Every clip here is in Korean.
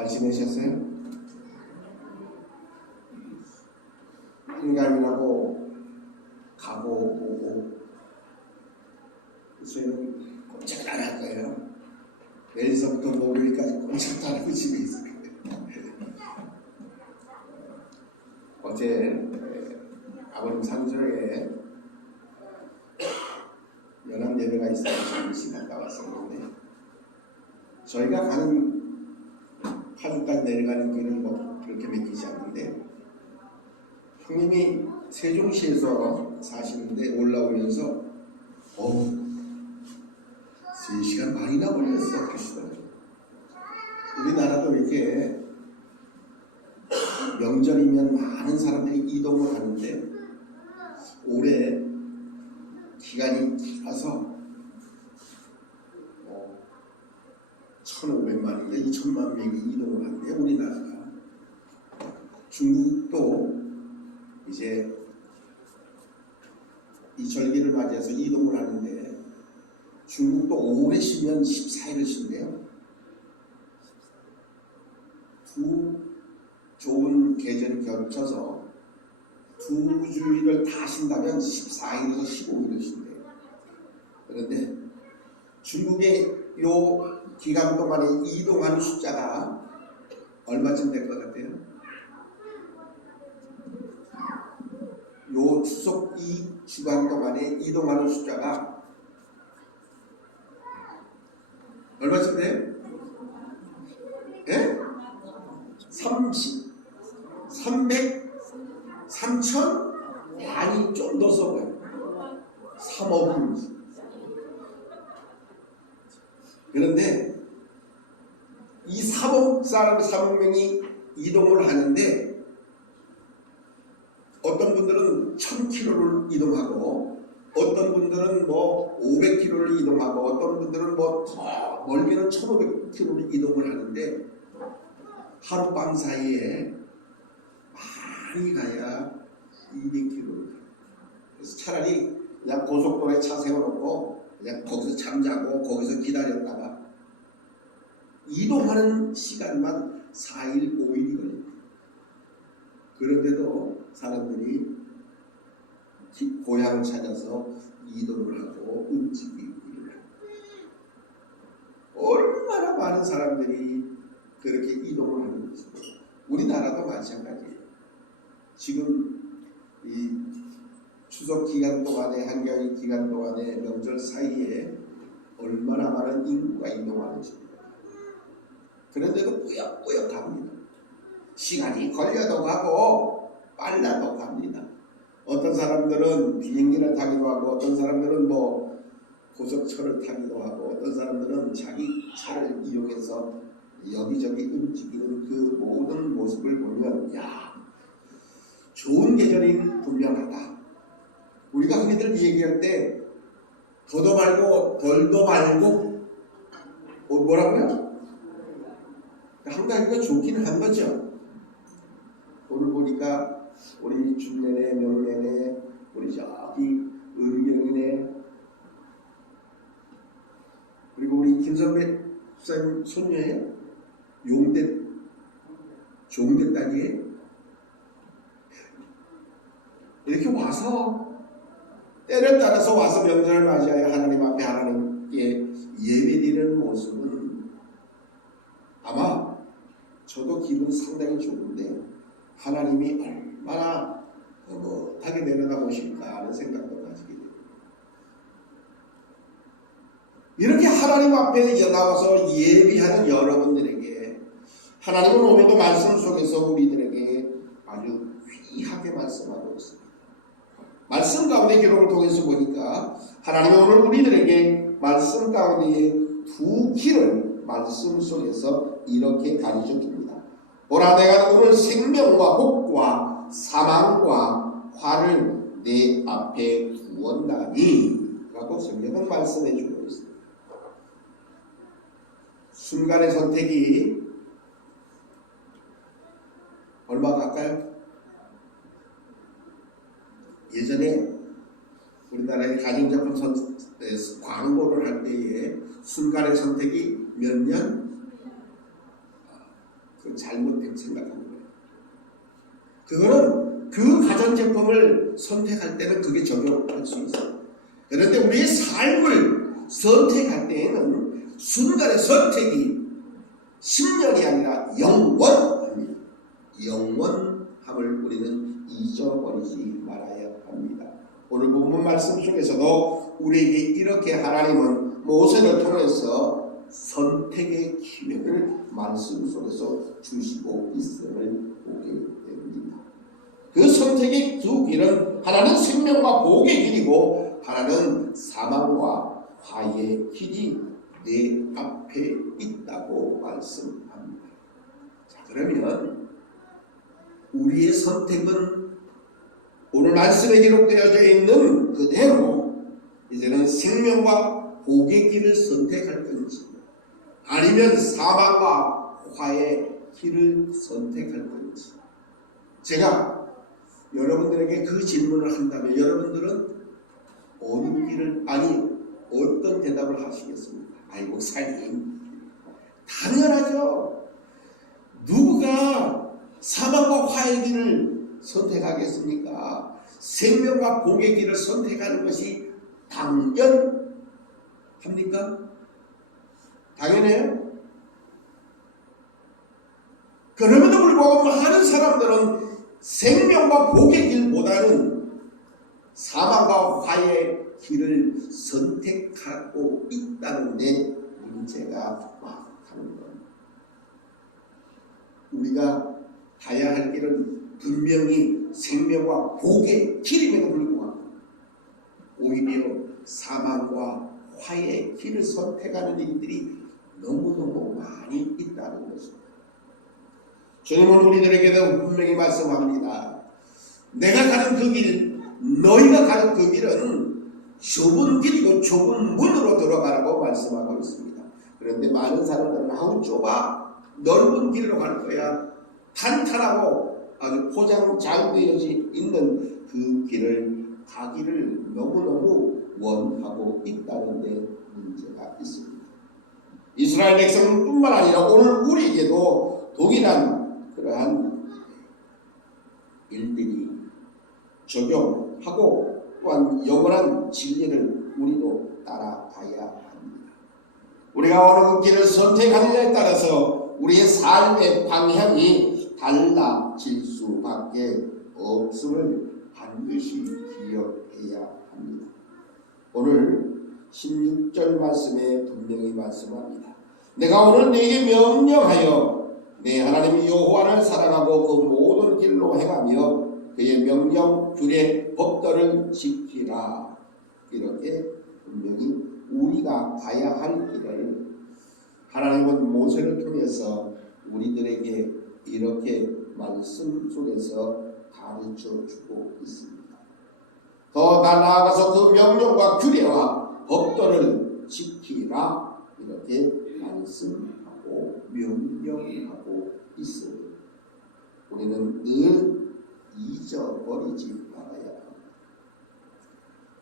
잘 지내셨어요? 한가위라고 가고 오고 저희는 꼼짝 안 할 거예요. 내일서부터 목요일까지 꼼짝도 안 하고 집에 있을 거예요. 어제 아버님 상주에 연합 예배가 있어서 잠시 갔다 왔었는데 저희가 가는 파주까지 내려가는 길은 뭐 그렇게 믿기지 않는데 형님이 세종시에서 사시는데 올라오면서 3시간 반이나 걸렸어 그러시더라고요. 우리나라도 이렇게 명절이면 많은 사람들이 이동을 하는데 올해 기간이 길어서 1,500만인가 2,000만 명이 이동을 하는데 우리나라가 중국도 이제 이 절기를 맞이해서 이동을 하는데 중국도 오래 쉬면 14일을 쉰대요. 두 좋은 계절이 겹쳐서 두 주일을 다 쉰다면 14일에서 15일을 쉰대요. 그런데 중국의 요 기간 동안에 이동하는 숫자가 얼마쯤 될 것 같아요? 요 추석 이 주간 동안에 이동하는 숫자가 얼마쯤 돼요? 예? 300? 아니 좀 더 써봐요. 3억은. 그런데 이 3억 명이 이동을 하는데 어떤 분들은 1000km를 이동하고 어떤 분들은 뭐 500km를 이동하고 어떤 분들은 뭐 더 멀게는 1500km를 이동을 하는데 하룻밤 사이에 많이 가야 200km를 가요. 그래서 차라리 그냥 고속도로에 차 세워놓고 그냥 거기서 잠자고 거기서 기다렸다가 이동하는 시간만 4일, 5일이 걸립니다. 그런데도 사람들이 고향을 찾아서 이동을 하고 움직이기를 합니다. 얼마나 많은 사람들이 그렇게 이동을 하는 것입니다. 우리나라도 마찬가지예요. 지금 이 추석 기간 동안에 한가위 기간 동안에 명절 사이에 얼마나 많은 인구가 이동하는지입니다. 그런데도 꾸역꾸역 갑니다. 시간이 걸려도 가고 빨라도 갑니다. 어떤 사람들은 비행기를 타기도 하고 어떤 사람들은 뭐 고속철을 타기도 하고 어떤 사람들은 자기 차를 이용해서 여기저기 움직이는 그 모든 모습을 보면 야, 좋은 계절이 분명하다. 우리가 흔히들 얘기할 때 더도 말고 덜도 말고 뭐라고요? 한가위가 좋기는 한 거죠. 오늘 보니까 우리 중년에 명년에 우리 저기 의경이네 그리고 우리 김선배 수사님 손녀예요. 종대 딸이에요. 이렇게 와서 때를 따라서 와서 명절을 맞이하여 하나님 앞에 하나님께 예배드리는 모습은 아마 저도 기분 상당히 좋은데 하나님이 얼마나 못하게 내려다보실까 하는 생각도 가지게 됩니다. 이렇게 하나님 앞에 나와서 예비하는 여러분들에게 하나님은 오늘도 말씀 속에서 우리들에게 아주 귀하게 말씀하고 있습니다. 말씀 가운데 기록을 통해서 보니까 하나님은 오늘 우리들에게 말씀 가운데 두 길을 말씀 속에서 이렇게 가르쳐 줍니다. 보라 내가 오늘 생명과 복과 사망과 화를 내 앞에 두었나니 라고 성경은 말씀해 주고 있습니다. 순간의 선택이 얼마 갈까요? 예전에 우리나라의 가정제품 광고를 할 때에 순간의 선택이 몇 년? 잘못 생각하는 거예요. 그거는 그 가전제품을 선택할 때는 그게 적용할 수 있어요. 그런데 우리의 삶을 선택할 때에는 순간의 선택이 10년이 아니라 영원합니다. 영원함을 우리는 잊어버리지 말아야 합니다. 오늘 본문 말씀 속에서도 우리에게 이렇게 하나님은 모세를 통해서 선택의 기회를 말씀 속에서 주시고 있음을 보게 됩니다. 그 선택의 두 길은 하나는 생명과 복의 길이고 하나는 사망과 화의 길이 내 앞에 있다고 말씀합니다. 자, 그러면 우리의 선택은 오늘 말씀에 기록되어져 있는 그대로 이제는 생명과 복의 길을 선택할 건지 아니면 사망과 화의 길을 선택할 건지, 제가 여러분들에게 그 질문을 한다면 여러분들은 어느 길을, 아니 어떤 대답을 하시겠습니까? 아이 목사님, 당연하죠. 누가 사망과 화의 길을 선택하겠습니까? 생명과 복의 길을 선택하는 것이 당연합니까? 당연해요? 그럼에도 불구하고 많은 사람들은 생명과 복의 길보다는 사망과 화의 길을 선택하고 있다는 데 문제가 많다는 겁니다. 우리가 가야 할 길은 분명히 생명과 복의 길임에도 불구하고 오히려 사망과 화의 길을 선택하는 일들이 너무너무 많이 있다는 것입니다. 주님은 우리들에게도 분명히 말씀합니다. 내가 가는 그 길, 너희가 가는 그 길은 좁은 길이고 좁은 문으로 들어가라고 말씀하고 있습니다. 그런데 많은 사람들은 아우 좁아, 넓은 길로 갈 거야, 탄탄하고 아주 포장 잘 되어져 있는 그 길을 가기를 너무너무 원하고 있다는 데 문제가 있습니다. 이스라엘 백성뿐만 아니라 오늘 우리에게도 동일한 그러한 일들이 적용하고 또한 영원한 진리를 우리도 따라가야 합니다. 우리가 어느 길을 선택하느냐에 따라서 우리의 삶의 방향이 달라질 수밖에 없음을 반드시 기억해야 합니다. 오늘 16절 말씀에 분명히 말씀합니다. 내가 오늘 네게 명령하여 내 하나님 여호와를 사랑하고 그 모든 길로 행하며 그의 명령, 규례, 법도를 지키라. 이렇게 분명히 우리가 가야 할 길을 하나님은 모세를 통해서 우리들에게 이렇게 말씀 속에서 가르쳐 주고 있습니다. 더 나아가서 그 명령과 규례와 법도를 지키라. 이렇게 말씀하고 명령하고 있습니다. 우리는 늘 잊어버리지 말아야 합니다.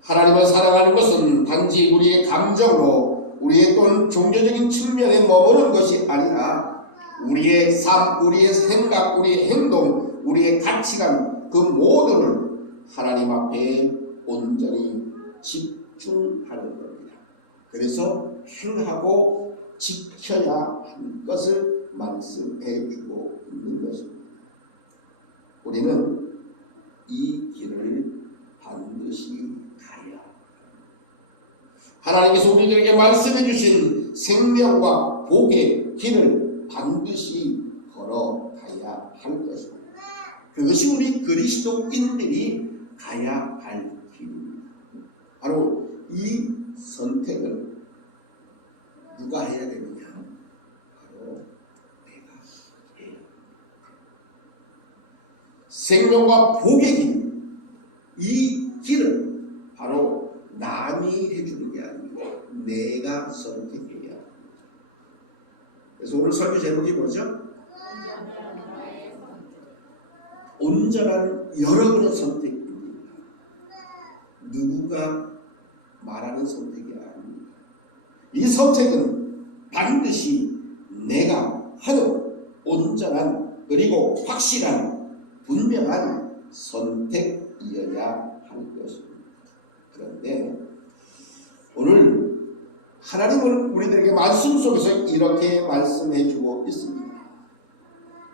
하나님을 사랑하는 것은 단지 우리의 감정으로 우리의 또는 종교적인 측면에 머무는 것이 아니라 우리의 삶, 우리의 생각, 우리의 행동, 우리의 가치관 그 모두를 하나님 앞에 온전히 집중하는 겁니다. 그래서 행하고 지켜야 할 것을 말씀해 주고 있는 것입니다. 우리는 이 길을 반드시 가야 합니다. 하나님께서 우리들에게 말씀해 주신 생명과 복의 길을 반드시 걸어가야 할 것입니다. 그것이 우리 그리스도인들이 가야 할 길입니다. 바로 이 선택을 누가 해야 되느냐? 바로 내가 해야 합니다. 생명과 복의 길, 이 길은 바로 남이 해주는 게 아니고 내가 선택해야 합니다. 그래서 오늘 설교 제목이 뭐죠? 온전한 여러분의 선택입니다. 누구가 말하는 선택이 아닙니다. 이 선택은 반드시 내가 하는 온전한 온전한 그리고 확실한 분명한 선택이어야 할 것입니다. 그런데 오늘 하나님은 우리들에게 말씀 속에서 이렇게 말씀해 주고 있습니다.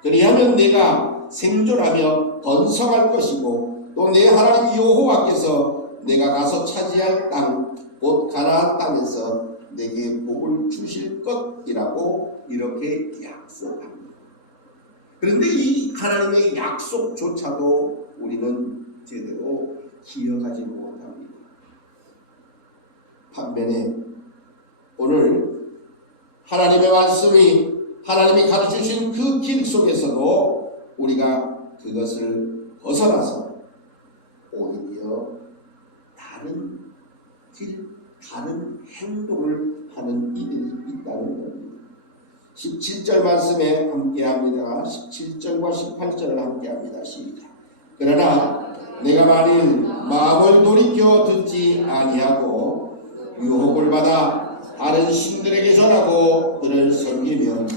그리하면 내가 생존하며 번성할 것이고 또 내 하나님 여호와께서 내가 가서 차지할 땅 곧 가나안 땅에서 내게 복을 주실 것이라고 이렇게 약속합니다. 그런데 이 하나님의 약속조차도 우리는 제대로 기억하지 못합니다. 반면에 오늘 하나님의 말씀이 하나님이 가르치신 그 길 속에서도 우리가 그것을 벗어나서 오히려 다른 길, 다른 행동을 하는 이들이 있다는 겁니다. 17절 말씀에 함께합니다. 17절과 18절을 함께합니다. 시작. 그러나 내가 만일 마음을 돌이켜 듣지 아니하고 유혹을 받아 다른 신들에게 전하고 그를 섬기면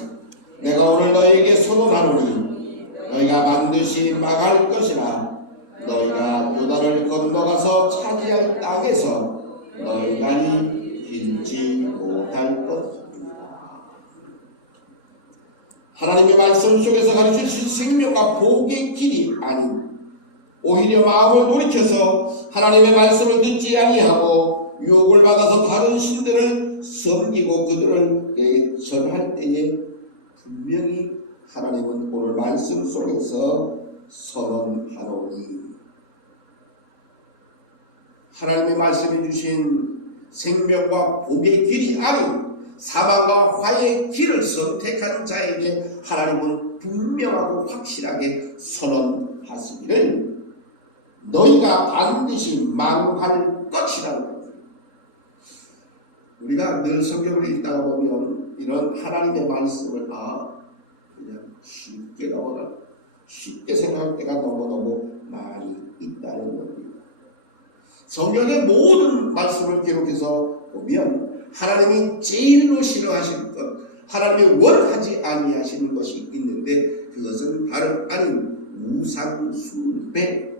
내가 오늘 너희에게 선언하노니 너희가 반드시 망할 것이라 너희가 요단을 건너가서 차지할 땅에서 너희 날이 길지 못할 것입니다. 하나님의 말씀 속에서 가르치신 생명과 복의 길이 아닌 오히려 마음을 돌이켜서 하나님의 말씀을 듣지 아니하고 유혹을 받아서 다른 신들을 섬기고 그들을 전할 때에 분명히 하나님은 오늘 말씀 속에서 선언하노니 하나님의 말씀해 주신 생명과 복의 길이 아닌 사망과 화의 길을 선택한 자에게 하나님은 분명하고 확실하게 선언하시기를 너희가 반드시 망할 것이라는 겁니다. 우리가 늘 성경을 읽다가 보면 이런 하나님의 말씀을 그냥 쉽게 넘어가 쉽게 생각할 때가 너무너무 많이 있다는 겁니다. 성경의 모든 말씀을 기록해서 보면 하나님이 제일로 싫어하시는 것, 하나님이 원하지 아니하시는 것이 있는데 그것은 다름 아닌 우상숭배입니다.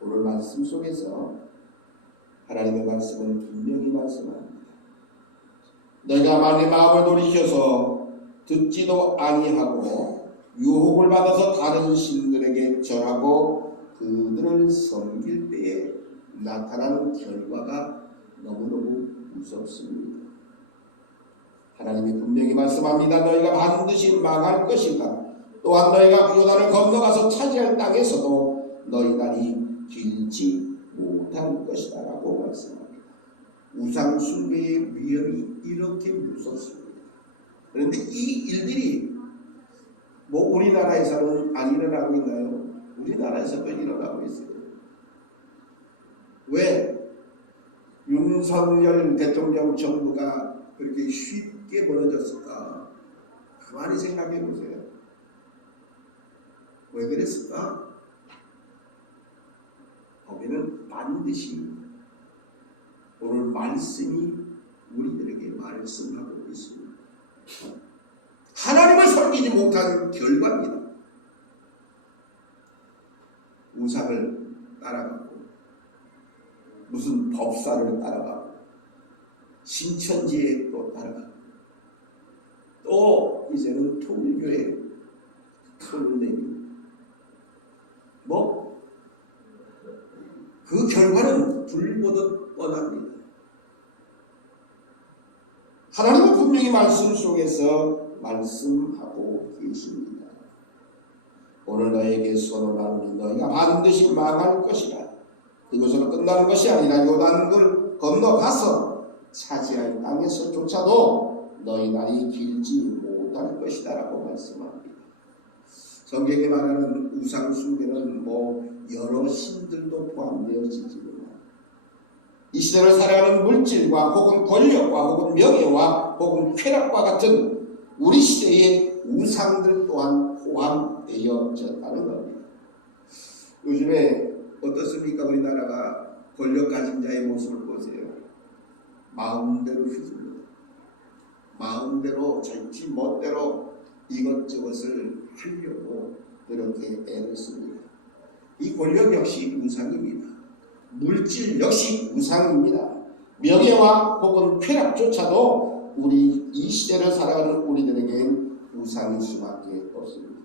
오늘 말씀 속에서 하나님의 말씀은 분명히 말씀합니다. 너희가 만일 마음을 돌이켜서 듣지도 아니하고 유혹을 받아서 다른 신들에게 절하고 그들을 섬길 때에 나타나는 결과가 너무너무 무섭습니다. 하나님이 분명히 말씀합니다. 너희가 반드시 망할 것이다. 또한 너희가 요단을 건너가서 차지할 땅에서도 너희 날이 길지 못할 것이다 라고 말씀합니다. 우상 숭배의 위험이 이렇게 무섭습니다. 그런데 이 일들이 우리나라에서는 안 일어나고 있나요? 우리나라에서도 일어나고 있어요. 왜 윤석열 대통령 정부가 그렇게 쉽게 무너졌을까? 가만히 생각해 보세요. 왜 그랬을까? 거기는 반드시 오늘 말씀이 우리들에게 말씀하고 있습니다. 하나님을 섬기지 못한 결과입니다. 우상을 따라가고 무슨 법사를 따라가고 신천지에 또 따라가고 또 이제는 통일교에 털을 내니 그 결과는 불보듯 뻔합니다. 하나님은 분명히 말씀 속에서 말씀하고 계십니다. 오늘 너에게 선언하노니 너희가 반드시 망할 것이라. 그것으로 끝나는 것이 아니라 요단을 건너가서 차지할 땅에서조차도 너희 날이 길지 못할 것이다 라고 말씀합니다. 성경에 말하는 우상 숭배는 여러 신들도 포함되어지지만 이 시대를 살아가는 물질과 혹은 권력과 혹은 명예와 혹은 쾌락과 같은 우리 시대의 우상들 또한 포함되어졌다는 겁니다. 요즘에 어떻습니까? 우리나라가 권력 가진 자의 모습을 보세요. 마음대로 휘둘러 마음대로 자기 멋대로 이것저것을 하려고 그렇게 애를 씁니다. 이 권력 역시 우상입니다. 물질 역시 우상입니다. 명예와 혹은 쾌락조차도 우리 이 시대를 살아가는 우리들에겐 우상일 수밖에 없습니다.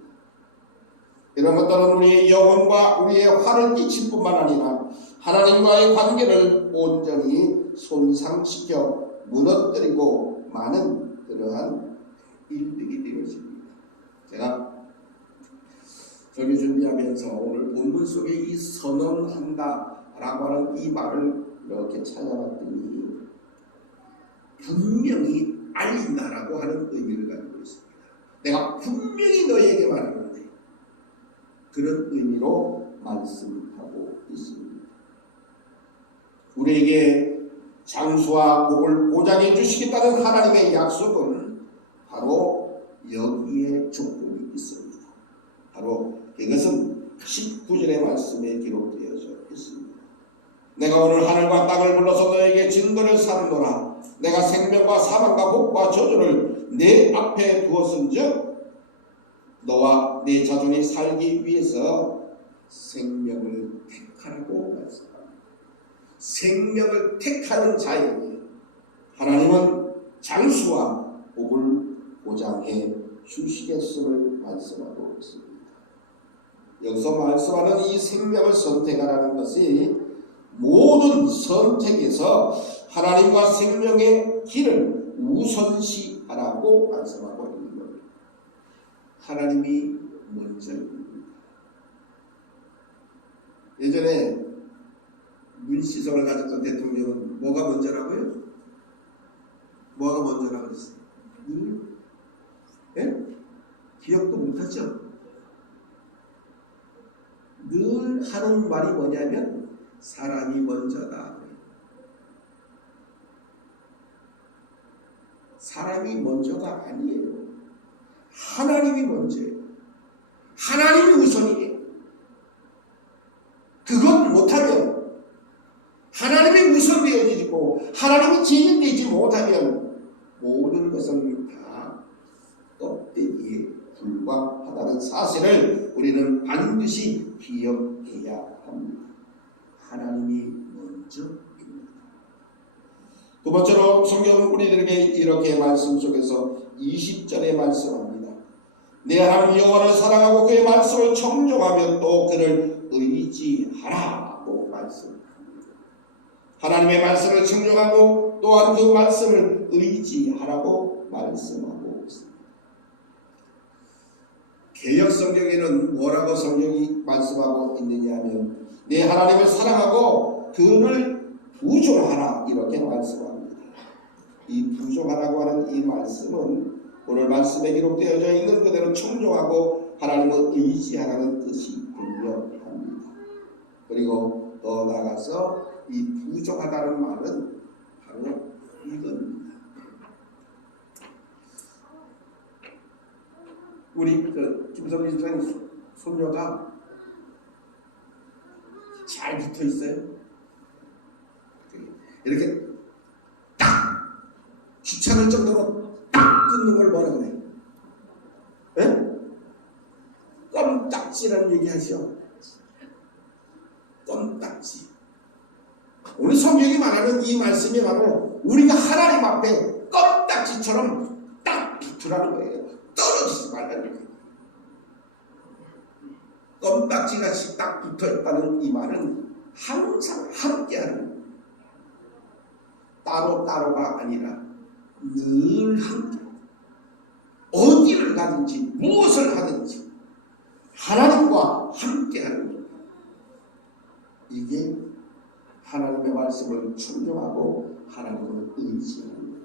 이런 것들은 우리의 영혼과 우리의 화를 끼칠 뿐만 아니라 하나님과의 관계를 온전히 손상시켜 무너뜨리고 많은 그러한 일들이 되어집니다. 제가 설교 준비하면서 오늘 본문 속에 이 선언한다라고 하는 이 말을 이렇게 찾아봤더니 분명히 알린다라고 하는 의미를 가지고 있습니다. 내가 분명히 너희에게 말하는데 그런 의미로 말씀하고 있습니다. 우리에게 장수와 복을 보장해 주시겠다는 하나님의 약속은 바로 여기에 조건이 있습니다. 바로 이것은 19절의 말씀에 기록되어져 있습니다. 내가 오늘 하늘과 땅을 불러서 너에게 증거를 삼노라. 내가 생명과 사망과 복과 저주를 내 앞에 두었은즉 너와 내 자손이 살기 위해서 생명을 택하라고 말씀합니다. 생명을 택하는 자에게 하나님은 장수와 복을 보장해 주시겠음을 말씀하고 있습니다. 여기서 말씀하는 이 생명을 선택하라는 것이 모든 선택에서 하나님과 생명의 길을 우선시하라고 말씀하고 있는 겁니다. 하나님이 먼저입니다. 예전에 문시성을 가졌던 대통령은 뭐가 먼저라고요? 뭐가 먼저라고 그랬어요? 예? 기억도 못하죠? 늘 하는 말이 뭐냐면 사람이 먼저다. 사람이 먼저가 아니에요. 하나님이 먼저예요. 하나님이 우선이에요. 그것 못하면 하나님이 우선되어지고 하나님이 제일되지 못하면 모든 것은 다 껍데기에 불과하다는 사실을 우리는 반드시 기억해야 합니다. 하나님이 먼저입니다. 두 번째로 성경은 우리들에게 이렇게 말씀 속에서 20절에 말씀합니다. 내 하나님 여호와를 사랑하고 그의 말씀을 청종하며 또 그를 의지하라고 말씀합니다. 하나님의 말씀을 청종하고 또한 그 말씀을 의지하라고 말씀하고 있습니다. 개역 성경에는 뭐라고 성경이 말씀하고 있느냐 하면 내 하나님을 사랑하고 그를 부조하라 이렇게 말씀합니다. 이 부조하라고 하는 이 말씀은 오늘 말씀에 기록되어져 있는 그대로 청종하고 하나님을 의지하라는 뜻이 분명합니다. 그리고 더 나아가서 이 부족하다는 말은 바로 이겁니다. 우리 김성희 집사님 손녀가 잘 붙어 있어요. 이렇게 딱 귀찮을 정도로 딱 끊는 걸 뭐라 그래요? 예? 껌딱지라는 얘기 하죠. 껌딱지. 오늘 성경이 말하는 이 말씀이 바로 우리가 하나님 앞에 껌딱지처럼 딱 붙으라는 거예요. 떨어지지 말라는 거예요. 껌딱지같이 딱 붙어있다는 이 말은 항상 함께하는 거예요. 따로따로가 아니라 늘 함께 어디를 가든지 무엇을 하든지 하나님과 함께하는 거예요. 이게 하나님의 말씀을 충정하고 하나님을 의지하는 거예요.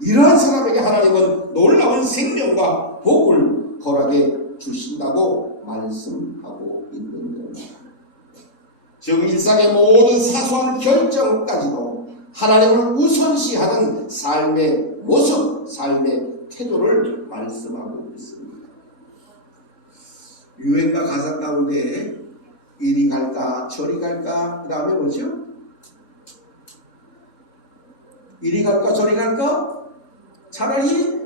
이러한 사람에게 하나님은 놀라운 생명과 복을 허락해 주신다고 말씀하고 있는 겁니다. 즉 일상의 모든 사소한 결정까지도 하나님을 우선시하는 삶의 모습, 삶의 태도를 말씀하고 있습니다. 유행과 가사 가운데 이리 갈까 저리 갈까 그 다음에 뭐죠? 이리 갈까 저리 갈까? 차라리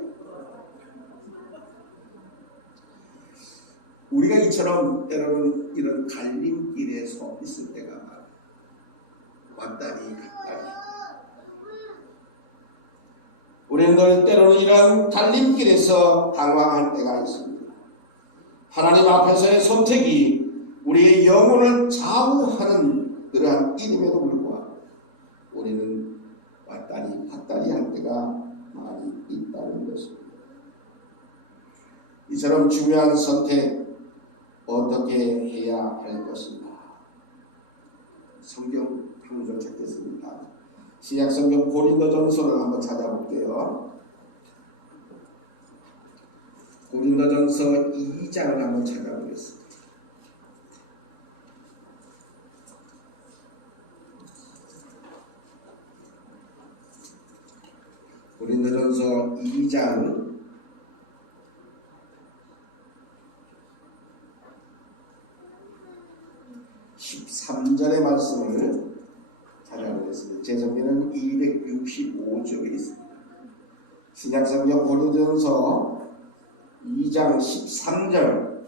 우리가 이처럼 때로는 이런 갈림길에 서 있을 때가 왔다리 갔다리. 우리는 늘 때로는 이런 갈림길에서 당황할 때가 있습니다. 하나님 앞에서의 선택이 우리의 영혼을 좌우하는 그러한 일임에도 불구하고 우리는 왔다리 갔다리 할 때가 많이 있다는 것입니다. 이처럼 중요한 선택 어떻게 해야 할 것인가? 성경 평소 찾겠습니다. 신약성경 고린도전서를 한번 찾아볼게요. 고린도전서 2장을 한번 찾아보겠습니다. 고린도전서 2장 13절의 말씀을 찾아보겠습니다. 제 정리는 265쪽에 있습니다. 신약성경 고린도전서 2장 13절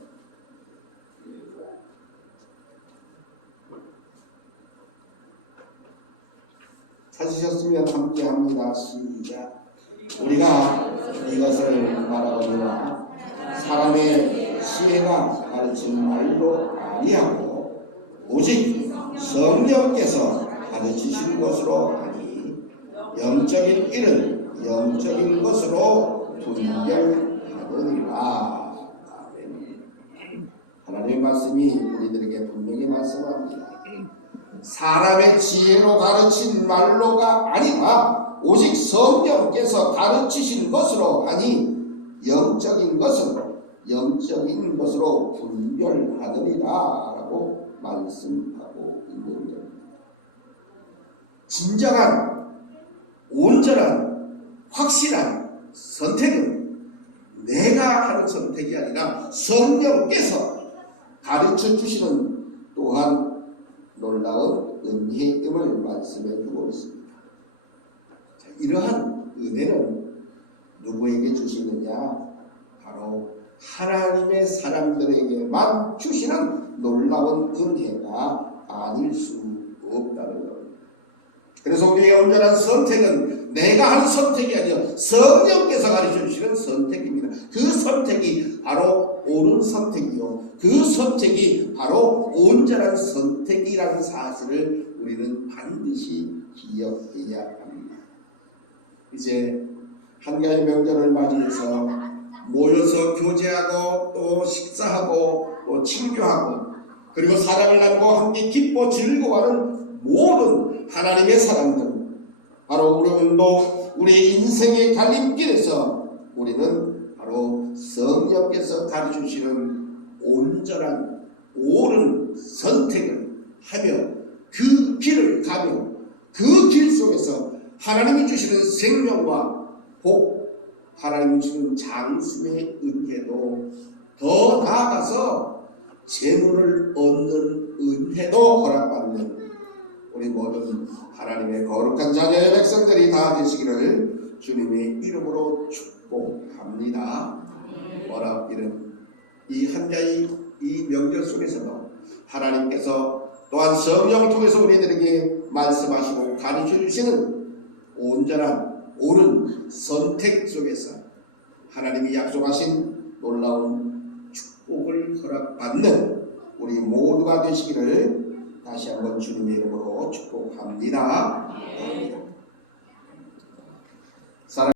찾으셨으면 함께 합니다. 시작. 우리가 이것을 말하거니와 사람의 지혜가 가르친 말로 아니하고 오직 성령께서 가르치신 것으로 하니 영적인 일은 영적인 것으로 분별하느니라. 아멘. 하나님의 말씀이 우리들에게 분명히 말씀합니다. 사람의 지혜로 가르친 말로가 아니라 오직 성령께서 가르치신 것으로 하니 영적인 것으로 분별하느니라 라고 말씀하고 있는 겁니다. 진정한 온전한 확실한 선택은 내가 하는 선택이 아니라 성령께서 가르쳐 주시는 또한 놀라운 은혜임을 말씀해 주고 있습니다. 자, 이러한 은혜는 누구에게 주시느냐? 바로 하나님의 사람들에게만 주시는 놀라운 은혜가 아닐 수 없다는 겁니다. 그래서 우리의 온전한 선택은 내가 한 선택이 아니라 성령께서 가르쳐 주시는 선택입니다. 그 선택이 바로 옳은 선택이요, 그 선택이 바로 온전한 선택이라는 사실을 우리는 반드시 기억해야 합니다. 이제 한가위 명절을 맞이해서 모여서 교제하고 또 식사하고 또 친교하고 그리고 사랑을 나누고 함께 기뻐 즐거워하는 모든 하나님의 사람들, 바로 우리도 우리의 인생의 갈림길에서 우리는 바로 성령께서 가르쳐주시는 온전한 옳은 선택을 하며 그 길을 가며 그 길 속에서 하나님이 주시는 생명과 복, 하나님이 주시는 장수의 은혜도, 더 나아가서 재물을 얻는 은혜도 허락받는 우리 모든 하나님의 거룩한 자녀의 백성들이 다 되시기를 주님의 이름으로 축복합니다. 워낙 이 한가위 이 명절 속에서도 하나님께서 또한 성령을 통해서 우리들에게 말씀하시고 가르쳐 주시는 온전한 옳은 선택 속에서 하나님이 약속하신 놀라운 축복을 허락받는 우리 모두가 되시기를 다시 한번 주님의 이름으로 축복합니다.